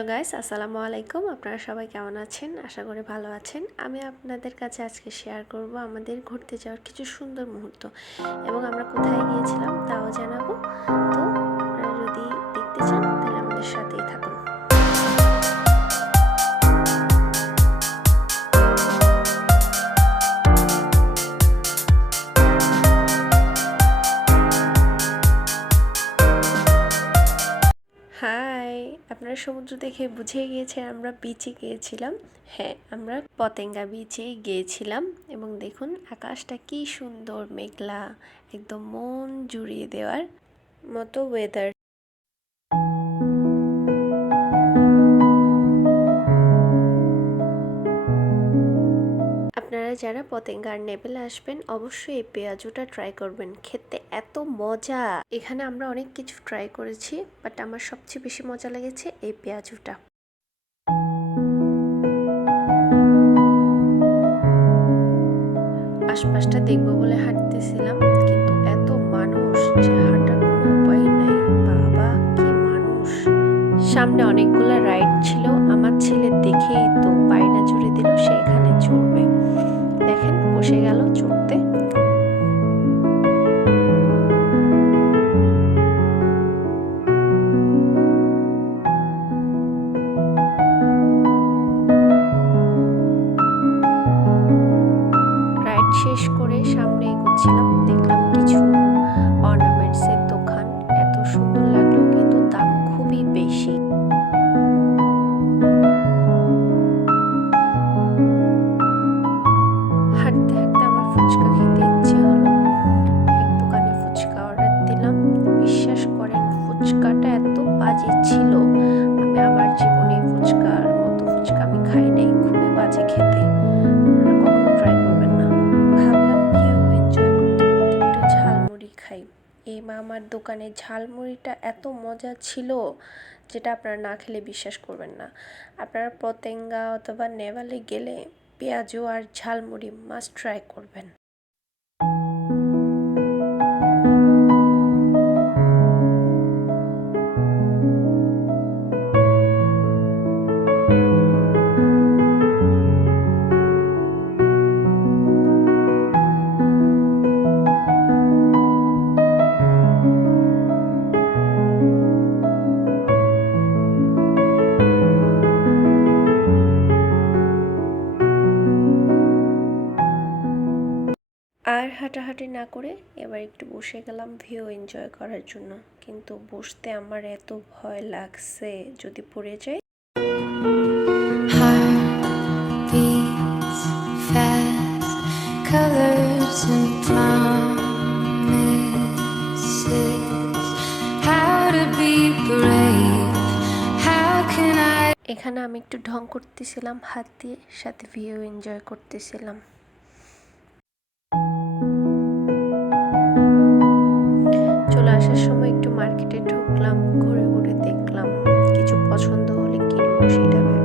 তো গাইস, আসসালামু আলাইকুম। আপনারা সবাই কেমন আছেন? আশা করি ভালো আছেন। আমি আপনাদের কাছে আজকে শেয়ার করব আমাদের ঘুরতে যাওয়ার কিছু সুন্দর মুহূর্ত এবং আমরা কোথায় গিয়েছিলাম তাও জানাব। তো আপনারা সমুদ্র দেখে বুঝে গিয়েছে আমরা বিচে গিয়েছিলাম। হ্যাঁ আমরা পতেঙ্গা বিচে গিয়েছিলাম এবং দেখুন আকাশটা কি সুন্দর, মেঘলা, একদম মন জুড়িয়ে দেওয়ার মতো ওয়েদার আপনারা যারা পতেঙ্গার নেবেলে আসবেন, অবশ্যই এই পেঁয়াজুটা ট্রাই করবেন। খেতে এত মজা! এখানে আমরা অনেক কিছু ট্রাই করেছি বাট আমার সবচেয়ে বেশি মজা লেগেছে এই পেঁয়াজুটা। আশপাশটা দেখব বলে হাঁটতেছিলাম, কিন্তু এত মানুষ যে হাঁটার কোনো উপায় নাই। বাবা, কি মানুষ! সামনে অনেকগুলো রাইড ছিল। মামার দোকানে ঝালমুড়িটা এত মজা ছিল যেটা আপনারা না খেলে বিশ্বাস করবেন না। আপনারা পতেঙ্গা অথবা নেভালে গেলে পেঁয়াজু আর ঝালমুড়ি মাস্ট ট্রাই করবেন। হাঁটাহাঁটি না করে এবার একটু বসে গেলাম ভিউ এনজয় করার জন্য। কিন্তু বসতে আমার এত ভয় লাগছে যদি পড়ে যাই? এখানে আমি একটু ঢং করতেছিলাম হাত দিয়ে সাথে ভিউ এনজয় করতেছিলাম। she did it.